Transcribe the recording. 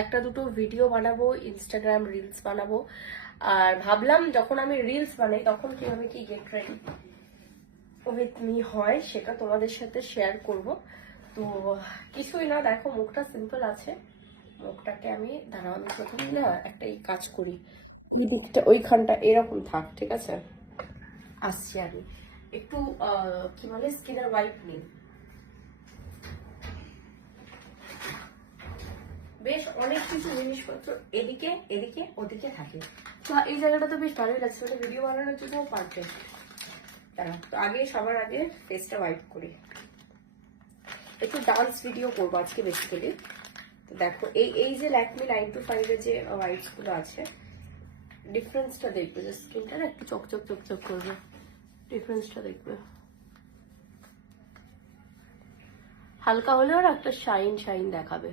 একটা দুটো ভিডিও বানাবো, ইনস্টাগ্রাম রিলস বানাবো। আর ভাবলাম যখন আমি রিলস বানাই তখন কিভাবে কি গেট রেডি উইথ মি হয় সেটা তোমাদের সাথে শেয়ার করব। তো কিছুই না, দেখো মুখটা সিম্পল আছে, মুখটাকে আমি দাঁড়াও আমি প্রথমে না একটা এই কাজ করি, এই দিকটা ওইখানটা এরকম থাক, ঠিক আছে? আসছি আমি একটু কি বলে স্কিনের ওয়াইপ নিই। বেশ অনেক কিছু জিনিসপত্র এদিকে এদিকে ওদিকে থাকে, তো এই জায়গাটা তো বেশ ভালোই লাগছে, ওটা ভিডিও বানানোর জন্য পারফেক্ট। দাঁড়া, তো আগে সবার আগে ফেসটা ওয়াইপ করি, একটু ডান্স ভিডিও করবো আজকে বেসিক্যালি। তো দেখো এই এই যে ল্যাকমি 925 এর যে ওয়াইপস গুলো আছে, ডিফারেন্সটা দেখবে, যে স্কিনটা না একটু চকচক চকচক করবে, ডিফারেন্সটা দেখবে, হালকা হলেও একটা শাইন শাইন দেখাবে।